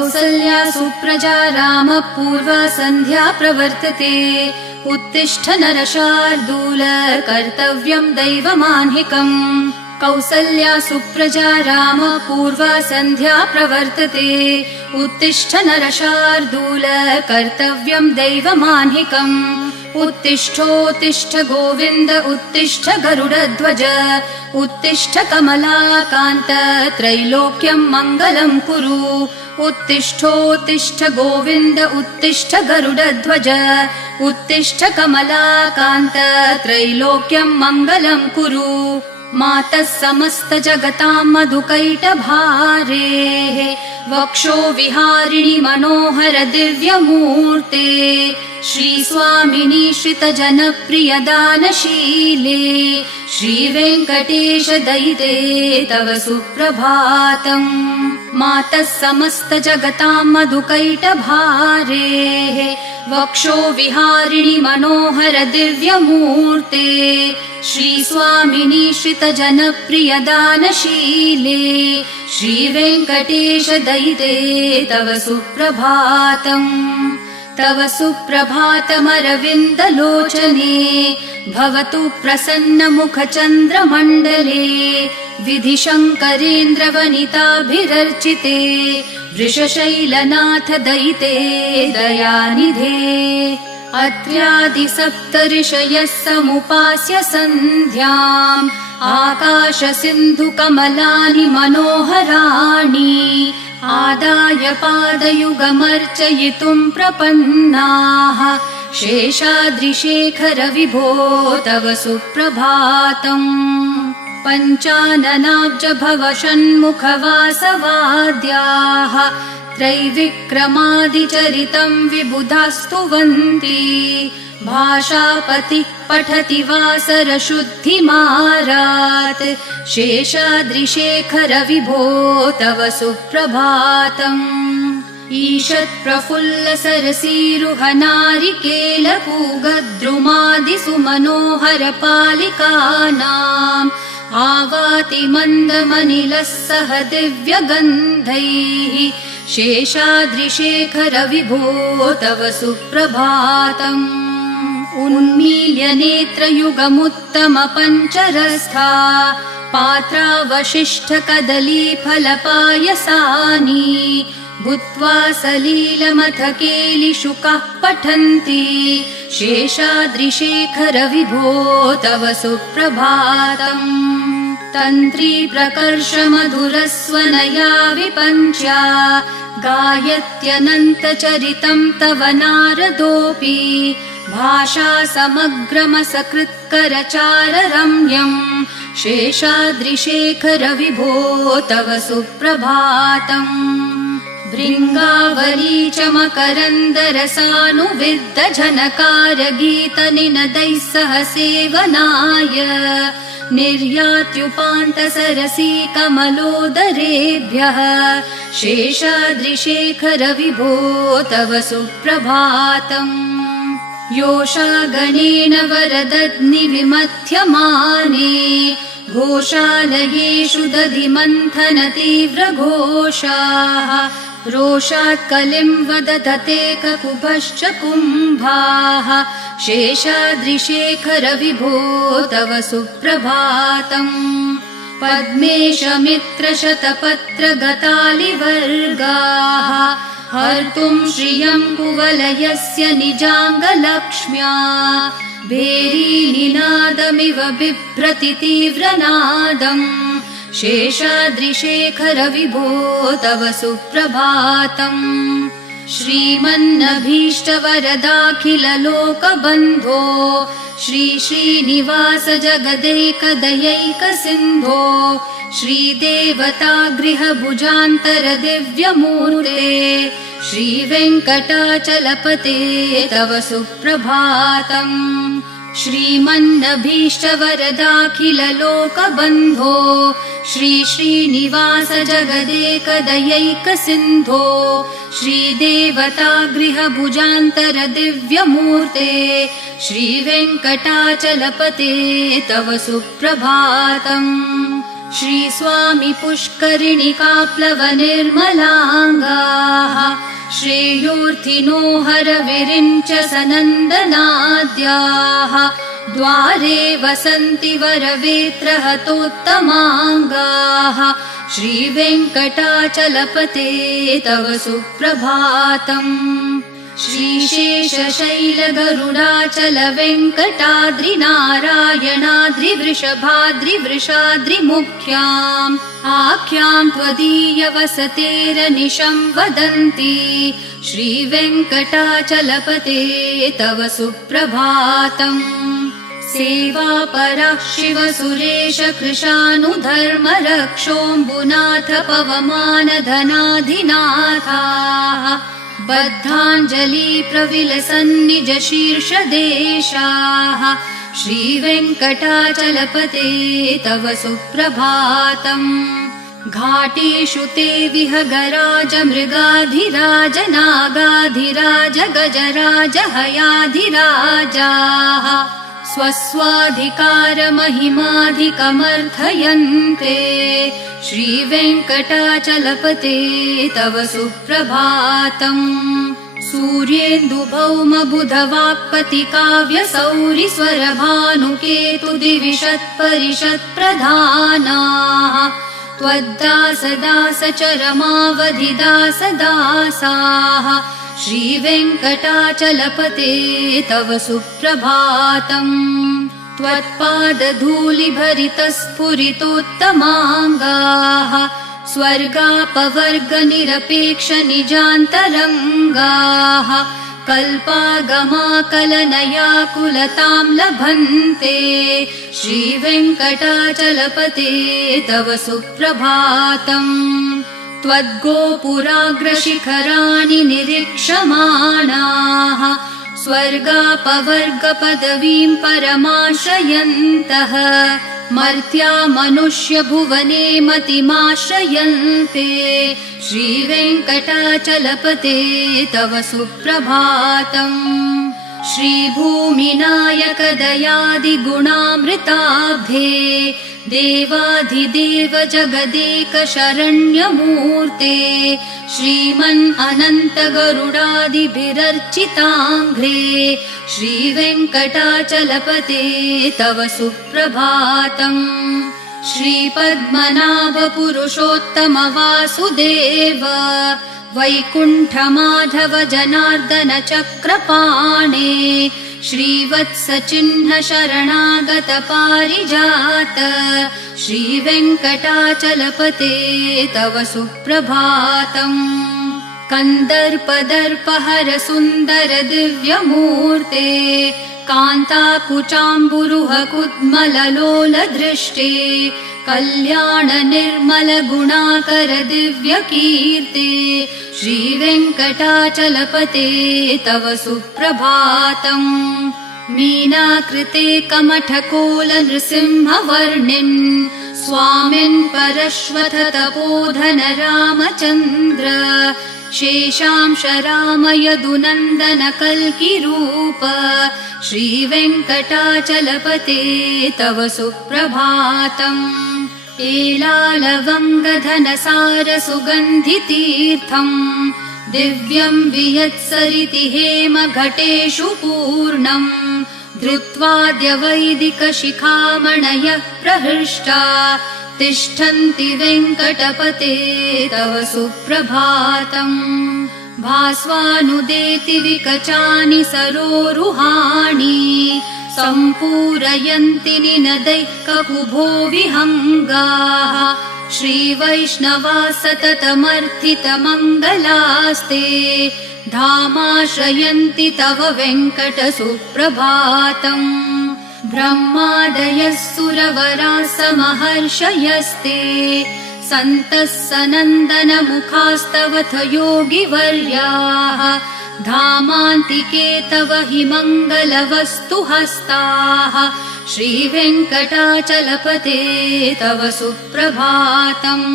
कौसल्या सुप्रजा रामः पूर्वा सन्ध्या प्रवर्तते उत्तिष्ठ नरशार्दूल कर्तव्यं दैवमाह्निकम् कौसल्या सुप्रजा रामः पूर्वा सन्ध्या प्रवर्तते उत्तिष्ठ नरशार्दूल कर्तव्यं दैवमाह्निकम् उत्तिष्ठोत्तिष्ठ गोविन्द उत्तिष्ठ गरुडध्वज उत्तिष्ठ कमलाकान्त त्रैलोक्यं मङ्गलं कुरु उत्तिष्ठोत्तिष्ठ गोविन्द उत्तिष्ठ गरुडध्वज उत्तिष्ठ कमलाकान्त त्रैलोक्यं मङ्गलं कुरु मातः समस्त जगतां मधुकैटभारेः वक्षो विहारिणि मनोहर दिव्यमूर्ते श्रीस्वामिनि श्रितजनप्रिय दानशीले श्रीवेङ्कटेश दयिते तव सुप्रभातम् मातः समस्त जगतां मधुकैटभारेः वक्षो विहारिणि मनोहर दिव्यमूर्ते श्रीस्वामिनि श्रितजनप्रिय दानशीले श्रीवेङ्कटेश दयिते तव सुप्रभातम् तव सुप्रभातमरविन्दलोचने भवतु प्रसन्नमुखचन्द्रमण्डले विधिशङ्करेन्द्रवनिताभिरर्चिते वृषशैलनाथ दयिते दयानिधे अत्र्यादिसप्तऋषयः समुपास्य सन्ध्याम् आकाशसिन्धुकमलानि मनोहराणि आदाय पादयुगमर्चयितुं प्रपन्नाः शेषाद्रिशेखर विभो तव सुप्रभातम् पञ्चाननाब्ज भव षण्मुखवासवाद्याः त्रैविक्रमादिचरितं विबुधास्तुवन्ति भाषापतिः पठति वासरशुद्धिमारात् शेषाद्रिशेखर विभो तव सुप्रभातम् ईषत्प्रफुल्लसरसीरुहनारिकेलपूगद्रुमादिसुमनोहर पालिकानाम् आवाति मन्दमनिलः सह दिव्यगन्धैः शेषाद्रिशेखर विभो तव सुप्रभातम् उन्मील्य नेत्रयुगमुत्तम पञ्चरस्था पात्रावशिष्ठ कदलीफलपायसानि भूत्वा सलीलमथ केलिशुकाः पठन्ति शेषाद्रिशेखर विभो तव सुप्रभातम् तन्त्री प्रकर्ष मधुरस्वनया विपञ्च्या गायत्यनन्तचरितं तव नारदोऽपि भाषा समग्रमसकृत्करचाररम्यम् शेषाद्रिशेखर विभो तव सुप्रभातम् भृङ्गावली च मकरन्दरसानुविद्ध झनकार गीतनिनदैः सह सेवनाय निर्यात्युपान्तसरसी कमलोदरेभ्यः शेषाद्रिशेखर विभो तव सुप्रभातम् योषागणेन वरदग्निविमथ्यमाने घोषालयेषु दधिमन्थन तीव्रघोषाः रोषात् कलिं वदधते ककुभश्च कुम्भाः शेषाद्रिशेखर विभो तव सुप्रभातम् पद्मेशमित्रशतपत्रगतालिवर्गाः हर्तुं श्रियं कुवलयस्य निजाङ्गलक्ष्म्या भेरीनिनादमिव बिभ्रति तीव्रनादम् शेषाद्रिशेखर विभो तव सुप्रभातम् श्रीमन्नभीष्टवरदाखिललोकबन्धो श्री श्रीनिवास जगदैकदयैकसिन्धो श्रीदेवतागृहभुजान्तर दिव्यमूर्ते श्रीवेङ्कटाचलपते तव सुप्रभातम् श्रीमन्नभीष्टवरदाखिललोकबन्धो श्री श्रीनिवास जगदेकदयैकसिन्धो श्रीदेवतागृहभुजान्तर दिव्यमूर्ते श्रीवेङ्कटाचलपते तव सुप्रभातम् श्रीस्वामी पुष्करिणिकाप्लवनिर्मलाङ्गाः श्रेयोर्थिनो हरविरिञ्च सनन्दनाद्याः द्वारे वसन्ति वरवेत्रहतोत्तमाङ्गाः श्रीवेङ्कटाचलपते तव सुप्रभातम् श्रीशेषशैलगरुडाचल वेङ्कटाद्रिनारायणाद्रिवृषभाद्रिवृषाद्रिमुख्याम् आख्याम् त्वदीयवसतेरनिशं वदन्ति श्रीवेङ्कटाचलपते तव सुप्रभातम् सेवापरः शिवसुरेश कृशानुधर्मरक्षोऽम्बुनाथ पवमानधनाधिनाथाः बद्धाञ्जलि प्रविलसन्निज शीर्षदेशाः श्रीवेङ्कटाचलपते तव सुप्रभातम् घाटेषु ते विहगराज मृगाधिराज नागाधिराज गजराज हयाधिराजाः स्वस्वाधिकारमहिमाधिकमर्थयन्ते श्रीवेङ्कटाचलपते तव सुप्रभातम् सूर्येन्दुभौमबुधवाक्पतिकाव्यसौरिस्वरभानुकेतुदिविषत्परिषत्प्रधानाः त्वद्दासदासचरमावधिदासदासाः श्रीवेङ्कटाचलपते तव सुप्रभातम् त्वत्पादधूलिभरितस्फुरितोत्तमाङ्गाः स्वर्गापवर्गनिरपेक्षनिजान्तरङ्गाः कल्पागमाकलनयाकुलताम् लभन्ते श्रीवेङ्कटाचलपते तव सुप्रभातम् त्वद्गोपुराग्रशिखराणि निरीक्षमाणाः स्वर्गापवर्गपदवीम् परमाश्रयन्तः मर्त्या मनुष्यभुवने मतिमाश्रयन्ते श्रीवेङ्कटाचलपते तव सुप्रभातम् श्रीभूमिनायकदयादिगुणामृताब्धे देवाधिदेव जगदेक शरण्यमूर्ते श्रीमन् अनन्त गरुडादिभिरर्चिताङ्घ्रे श्रीवेङ्कटाचलपते तव सुप्रभातम् श्रीपद्मनाभ पुरुषोत्तम वासुदेव वैकुण्ठमाधव जनार्दन चक्रपाणे श्रीवत्सचिह्न शरणागत पारिजात श्रीवेङ्कटाचलपते तव सुप्रभातम् कन्दर्पदर्पहर सुन्दर दिव्यमूर्ते कान्ताकुचाम्बुरुह कुड्मललोल दृष्टे कल्याण निर्मल गुणाकर दिव्यकीर्ते श्रीवेङ्कटाचलपते तव सुप्रभातम् मीनाकृते कमठकोल नृसिंहवर्णिन् स्वामिन् परश्वथ तपोधन रामचन्द्र शेषांश राम यदुनन्दन कल्किरूप श्रीवेङ्कटाचलपते तव सुप्रभातम् एलालवङ्गधनसार सुगन्धितीर्थम् दिव्यम् वियत्सरिति हेम घटेषु पूर्णम् धृत्वाद्य वैदिक शिखामणयः प्रहृष्टा तिष्ठन्ति वेङ्कटपते तव सुप्रभातम् भास्वानुदेति विकचानि सरोरुहाणि सम्पूरयन्ति निनदैः ककुभो विहङ्गाः श्रीवैष्णवा सततमर्थितमङ्गलास्ते धामाश्रयन्ति तव वेङ्कट सुप्रभातम् ब्रह्मादयः सुरवराः समहर्षयस्ते सन्तः सनन्दन मुखास्तवथ योगिवर्याः धामान्तिके तव हि मङ्गलवस्तु हस्ताः श्रीवेङ्कटाचलपते तव सुप्रभातम्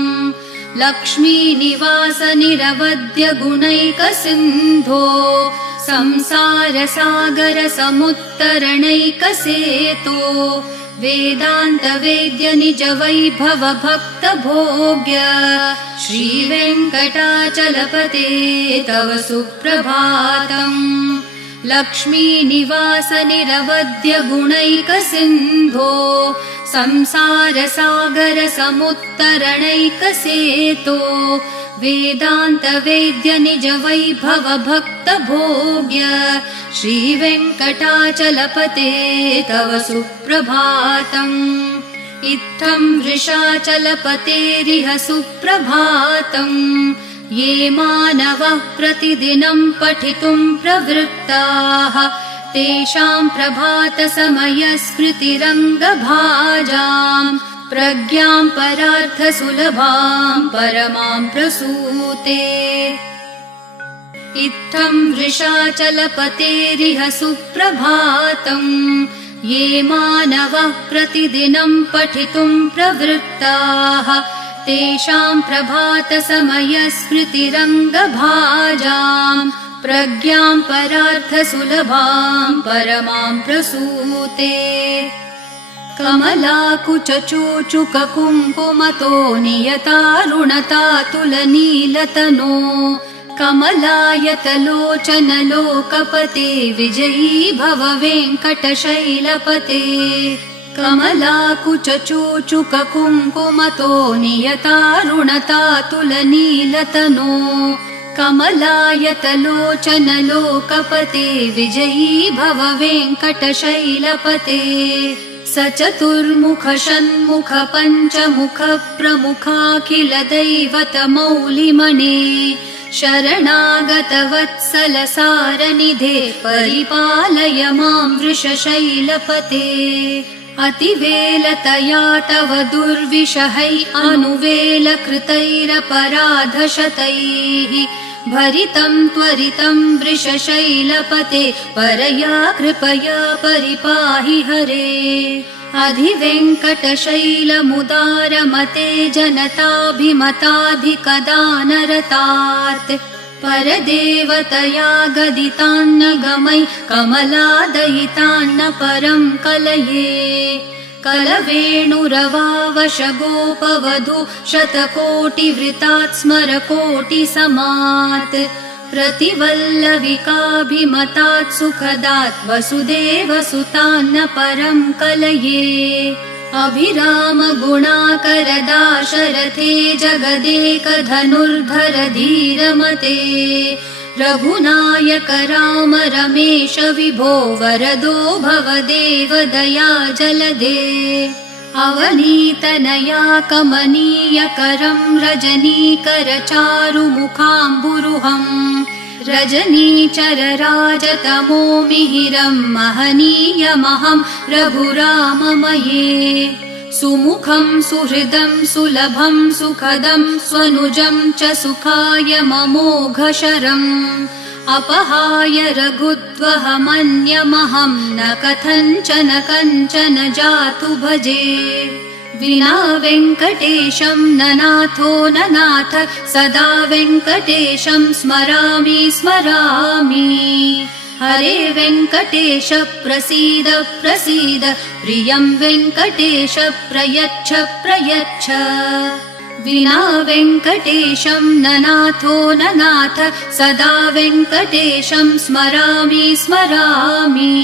लक्ष्मीनिवास निरवद्य गुणैकसिन्धो संसार सागर समुत्तरणैकसेतो वेदान्तवेद्य निज वैभव भक्त भोग्य श्रीवेङ्कटाचलपते तव सुप्रभातम्। लक्ष्मीनिवास निरवध्य गुणैक सिन्धो संसारसागर समुत्तरणैक सेतो वेदान्तवेद्य निज वैभव भक्त भोग्य श्रीवेङ्कटाचलपते तव सुप्रभातम्। इत्थं वृषाचलपतेरिह सुप्रभातम्। ये मानवः प्रतिदिनं पठितुं प्रवृत्ताः तेषां प्रभातसमयस्मृतिरङ्गभाजाम् प्रज्ञां परार्थसुलभां परमां प्रसूते। इत्थं वृषाचलपतेरिह सुप्रभातम्। ये मानवः प्रतिदिनं पठितुं प्रवृत्ताः तेषां प्रभातसमयस्मृतिरङ्गभाजाम् प्रज्ञां परार्थसुलभां परमां प्रसूते। कमलाकुचूचुककुङ्कुमतो नियतारुणतातुलनीलतनो कमलायतलोचन लोकपते विजयी भव वेङ्कटशैलपते। कमलाकुचूचुककुङ्कुमतो नियतारुणतातुलनीलतनो कमलायतलोचन लोकपते विजयी भव वेङ्कटशैलपते। स चतुर्मुख षण्मुख पञ्चमुख प्रमुखाखिल दैवतमौलिमणे शरणागत वत्सल सारनिधे परिपालय मां वृषशैलपते। अतिवेलतया तव दुर्विषहै अनुवेलकृतैरपराधशतैः भरितं त्वरितं वृषशैलपते परया कृपया परिपाहि हरे। अधिवेङ्कटशैलमुदारमते जनताभिमताधिकदानरतात् परदेवतया गदितान्न गमै कमलादयितान्न परं कलये। कलवेणुरवावश गोपवधू शतकोटिवृतात् स्मरकोटिसमात् प्रतिवल्लविकाभिमतात् सुखदात् वसुदेवसुतान्न परं कलये। अभिराम गुणाकर दाशरथे जगदेक धनुर्धर धीरमते रघुनायक राम रमेश विभो वरदो भवदेव दया जलदे। अवनीतनया कमनीयकरं रजनीकर चारुमुखाम्बुरुहम् रजनीचर राजतमो मिहिरं महनीयमहं रघुराममये। सुमुखं सुहृदं सुलभं सुखदं स्वनुजं च सुखाय ममोघशरम् अपहाय रघुत्वहमन्यमहं न कथञ्चन कञ्चन जातु भजे। विना वेङ्कटेशं न नाथो न नाथ सदा वेङ्कटेशं स्मरामि स्मरामि। हरे वेङ्कटेश प्रसीद प्रसीद प्रियं वेङ्कटेश प्रयच्छ प्रयच्छ। विना वेङ्कटेशं न नाथो न नाथ सदा वेङ्कटेशं स्मरामि स्मरामि।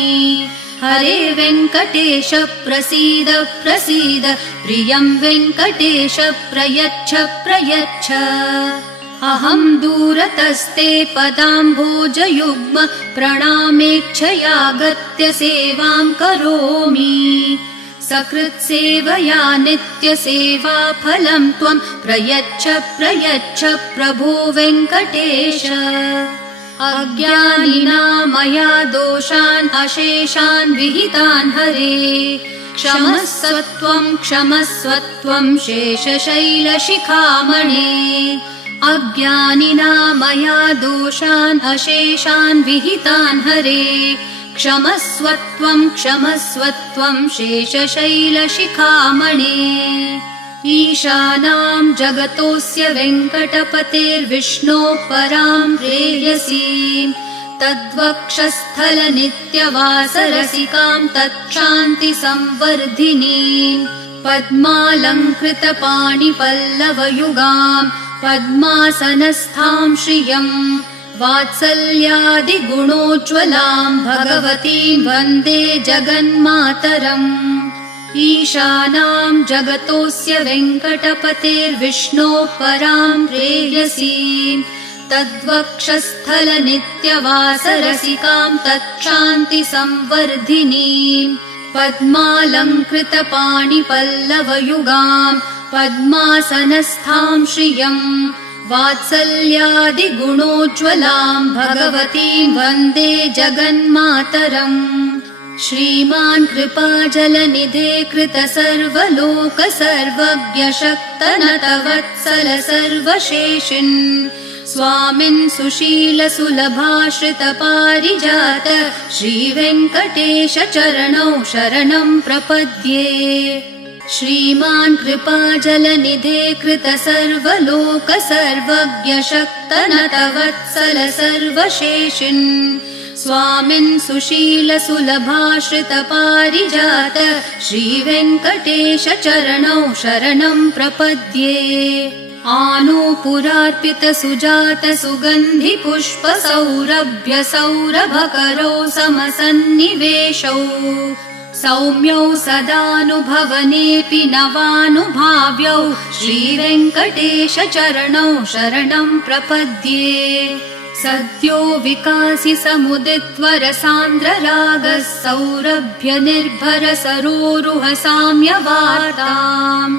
हरे वेङ्कटेश प्रसीद प्रसीद प्रियं वेङ्कटेश प्रयच्छ प्रयच्छ। अहं दूरतस्ते पदाम्भोजयुग्म प्रणामेच्छयागत्य सेवां करोमि। सकृत्सेवया नित्यसेवा फलं त्वं प्रयच्छ प्रयच्छ प्रभो वेङ्कटेश। अज्ञानिना मया दोषान् अशेषान् विहितान् हरे क्षमस्व त्वं शेषशैलशिखामणे। अज्ञानिना मया दोषान् अशेषान् विहितान् हरे क्षमस्व त्वं शेषशैलशिखामणे। ईशानां जगतोऽस्य वेङ्कटपतेर्विष्णोः परां प्रेयसीं तद्वक्षस्थलनित्यवासरसिकां तच्छान्तिसंवर्धिनीं पद्मालङ्कृतपाणिपल्लवयुगां पद्मासनस्थां श्रियम् वात्सल्यादिगुणोज्ज्वलां भगवतीं वन्दे जगन्मातरम् ईशानां जगतोऽस्य वेङ्कटपतेर्विष्णोः परां प्रेयसीं तद्वक्षस्थलनित्यवासरसिकां तच्छान्तिसंवर्धिनीं पद्मालङ्कृतपाणिपल्लवयुगां पद्मासनस्थां श्रियम् वात्सल्यादिगुणोज्ज्वलां भगवतीं वन्दे जगन्मातरम् श्रीमान् कृपाजलनिधे कृतसर्वलोकसर्वज्ञ शक्तनतवत्सल सर्वशेषिन् स्वामिन् सुशीलसुलभाश्रितपारिजात श्रीवेङ्कटेश चरणौ शरणं प्रपद्ये श्रीमान् कृपाजलनिधे कृतसर्वलोकसर्वज्ञ शक्तनतवत्सल सर्वशेषिन् स्वामिन् सुशीलसुलभाश्रितपारिजात श्रीवेङ्कटेश चरणौ शरणं प्रपद्ये आनूपुरार्पितसुजात सुगन्धिपुष्पसौरभ्य सौरभकरौ समसन्निवेशौ सौम्यौ सदानुभवनेऽपि नवानुभाव्यौ श्रीवेङ्कटेश चरणौ शरणं प्रपद्ये सद्यो विकासि समुदित्वरसान्द्ररागः सौरभ्य निर्भर सरोरुह साम्यवार्ताम्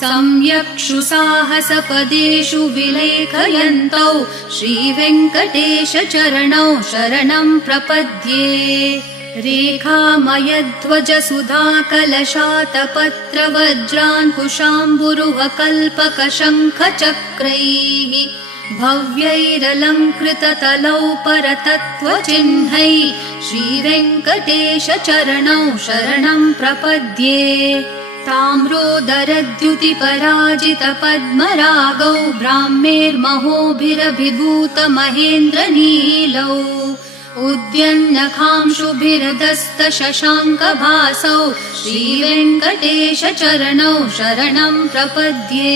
सम्यक्षु साहसपदेषु विलेखयन्तौ श्रीवेङ्कटेश चरणौ शरणं प्रपद्ये रेखामयध्वज सुधाकलशातपत्रवज्राङ्कुशाम्बुरुहकल्पकशङ्खचक्रैः भव्यैरलङ्कृततलौ परतत्त्वचिह्नैः श्रीवेङ्कटेश चरणौ शरणं प्रपद्ये ताम्रोदरद्युतिपराजितपद्मरागौ ब्राह्मेर्महोभिरभिभूतमहेन्द्रनीलौ उद्यन्नखांशुभिरदस्तशशाङ्कभासौ श्रीवेङ्कटेश चरणौ शरणं प्रपद्ये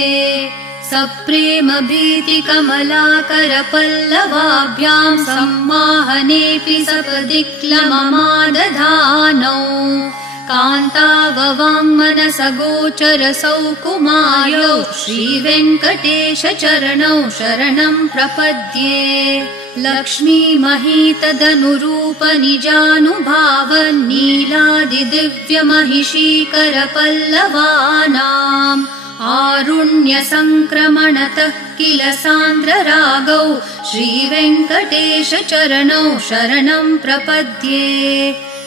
सप्रेमभीतिकमलाकरपल्लवाभ्यां सम्माहनेऽपि सपदि क्लममादधानौ कान्ताववाङ्मनसगोचरसौकुमार्यौ श्रीवेङ्कटेश चरणौ शरणं प्रपद्ये लक्ष्मीमहीतदनुरूपनिजानुभावन्नीलादिदिव्यमहिषीकरपल्लवानाम् आरुण्यसङ्क्रमणतः किल सान्द्ररागौ श्रीवेङ्कटेश चरणौ शरणं प्रपद्ये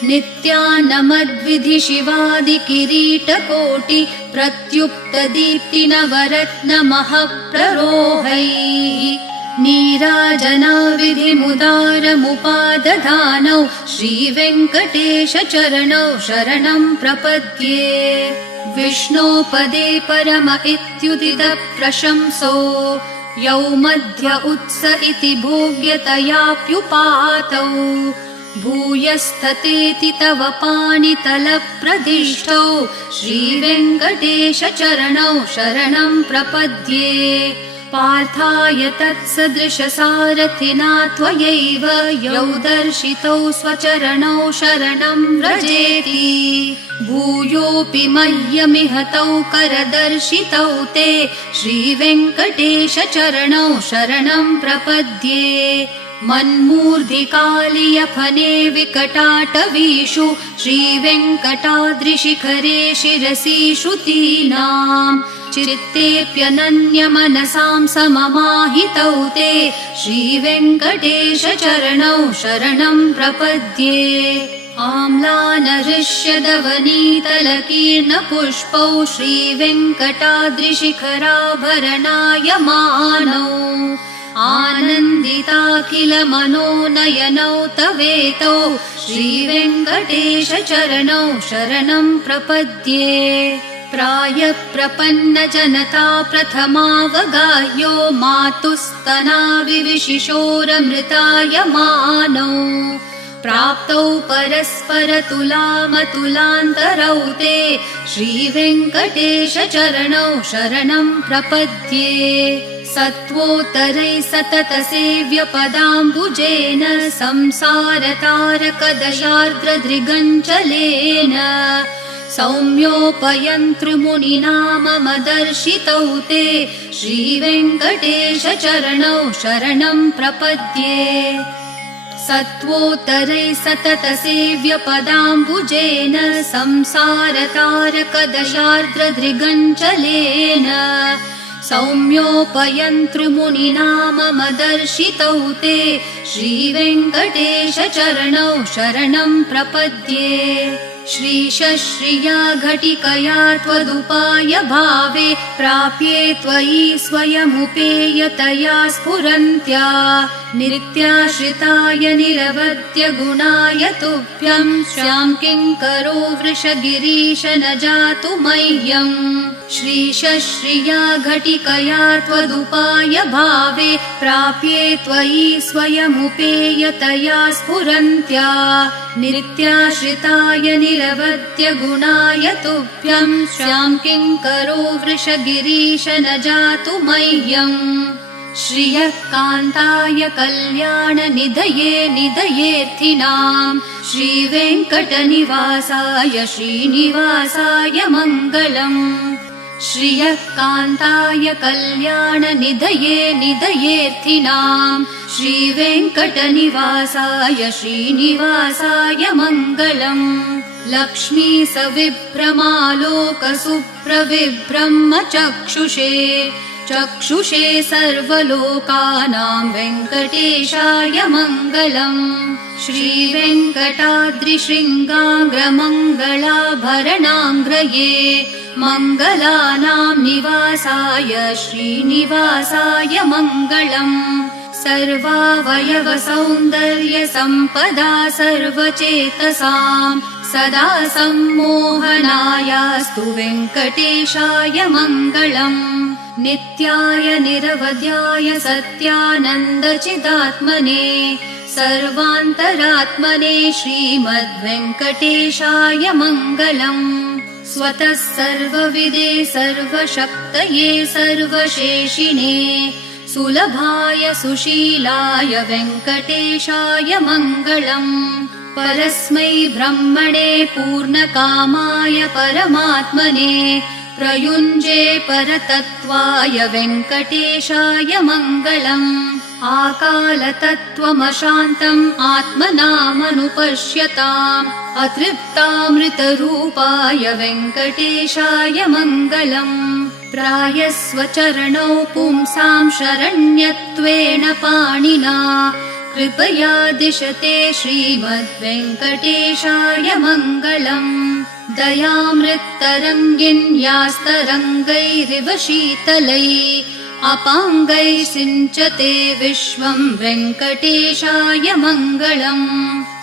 नित्यानमद्विधि शिवादिकिरीटकोटि प्रत्युक्तदीप्तिनवरत्नमःप्ररोहैः नीराजनाविधिमुदारमुपादधानौ श्रीवेङ्कटेश चरणौ शरणं प्रपद्ये विष्णोपदे परम इत्युदितः प्रशंसो यौ मध्य उत्स इति भोग्यतयाप्युपातौ भूयस्ततेति तव पाणितलप्रदिष्टौ श्रीवेङ्कटेश चरणौ शरणं प्रपद्ये पार्थाय तत्सदृशसारथिना त्वयैव यौ दर्शितौ स्वचरणौ शरणं व्रजेति भूयोऽपि मह्यमिह तौ करदर्शितौ ते श्रीवेङ्कटेश चरणौ शरणं प्रपद्ये मन्मूर्धिकालियफने विकटाटवीषु श्रीवेङ्कटाद्रिशिखरे शिरसि श्रुतीनाम् चित्तेऽप्यनन्यमनसां सममाहितौ ते श्रीवेङ्कटेश चरणौ शरणं प्रपद्ये आम्लानहृष्यदवनीतलकीर्णपुष्पौ श्रीवेङ्कटाद्रिशिखराभरणायमानौ आनन्दिताखिलमनोनयनौ तवेतौ श्रीवेङ्कटेश चरणौ शरणं प्रपद्ये प्रायप्रपन्नजनता प्रथमावगाह्यो मातुस्तनाविविशिशोरमृतायमानौ प्राप्तौ परस्परतुलामतुलान्तरौ ते श्रीवेङ्कटेशचरणौ शरणं प्रपद्ये सत्वोत्तरैः सततसेव्यपदाम्बुजेन संसारतारकदशार्द्रदृगञ्चलेन सौम्योपयन्तृमुनिना मम दर्शितौ ते श्रीवेङ्कटेशचरणौ शरणं प्रपद्ये सत्वोत्तरैः सततसेव्यपदाम्बुजेन संसारतारकदशार्द्रदृगञ्चलेन सौम्योपयन्तृमुनिना मम दर्शितौ ते श्रीवेङ्कटेशचरणौ शरणं प्रपद्ये श्रीशश्रिया घटिकया त्वदुपाय भावे प्राप्ये त्वयि स्वयमुपेयतया स्फुरन्त्या नित्याश्रिताय निरवद्य गुणाय तुभ्यं स्यां किङ्करो वृषगिरीश न जातु मह्यम् श्रीशश्रिया घटिकया त्वदुपाय भावे प्राप्ये त्वयि स्वयमुपेयतया स्फुरन्त्या नित्याश्रिताय निरवद्य गुणाय तुभ्यं स्यां किङ्करो वृषगिरीश न जातु मह्यम् श्रियः कान्ताय कल्याणनिधये निधयेऽर्थिनां श्रीवेङ्कटनिवासाय श्रीनिवासाय मङ्गलम् श्रियः कान्ताय कल्याणनिधये निधयेऽर्थिनां श्रीवेङ्कटनिवासाय श्रीनिवासाय मङ्गलम् लक्ष्मी सविभ्रमालोकसुप्रविभ्रमचक्षुषे चक्षुषे सर्वलोकानां वेङ्कटेशाय मङ्गलम् श्रीवेङ्कटाद्रिशृङ्गाग्रमङ्गलाभरणाङ्ग्रये मङ्गलानां निवासाय श्रीनिवासाय मङ्गलम् सर्वावयवसौन्दर्यसम्पदा सर्वचेतसां सदा सम्मोहनायास्तु वेङ्कटेशाय मङ्गलम् नित्याय निरवध्याय सत्यानन्दचिदात्मने सर्वान्तरात्मने श्रीमद्वेङ्कटेशाय मङ्गलम् स्वतः सर्वविदे सर्वशक्तये सर्वशेषिणे सुलभाय सुशीलाय वेङ्कटेशाय मङ्गलम् परस्मै ब्रह्मणे पूर्णकामाय परमात्मने प्रयुञ्जे परतत्त्वाय वेङ्कटेशाय मङ्गलम् आकालतत्त्वमशान्तम् आत्मनामनुपश्यताम् अतृप्तामृतरूपाय वेङ्कटेशाय मङ्गलम् प्रायस्वचरणौ पुंसां शरण्यत्वेन पाणिना कृपया दिशते श्रीमद्वेङ्कटेशाय मङ्गलम् दयामृत्तरङ्गिन्यास्तरङ्गैरिव शीतलैः अपाङ्गैः सिञ्चते विश्वं वेङ्कटेशाय मङ्गलम्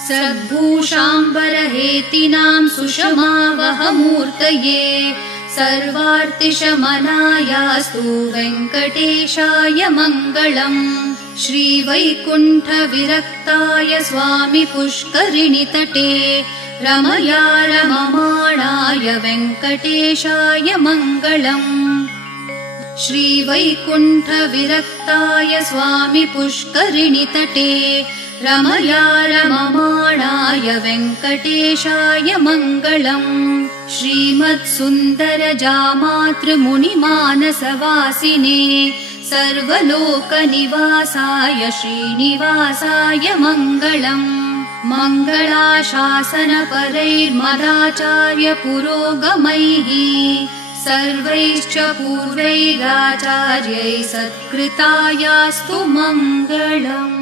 सद्भूषाम्बरहेतिनां सुषमावहमूर्तये सर्वार्तिशमनायास्तु वेङ्कटेशाय मङ्गलम् श्रीवैकुण्ठविरक्ताय स्वामि पुष्करिणीतटे रमया रममाणाय वेङ्कटेशाय मङ्गलम् श्रीवैकुण्ठविरक्ताय स्वामि पुष्करिणीतटे रमया रममाणाय वेङ्कटेशाय मङ्गलम् श्रीमत्सुन्दरजामातृमुनिमानसवासिने सर्वलोकनिवासाय श्रीनिवासाय मङ्गलम् मङ्गलाशासनपरैर्मदाचार्यपुरोगमैः सर्वैश्च पूर्वैराचार्यैः सत्कृतायास्तु मङ्गलम्।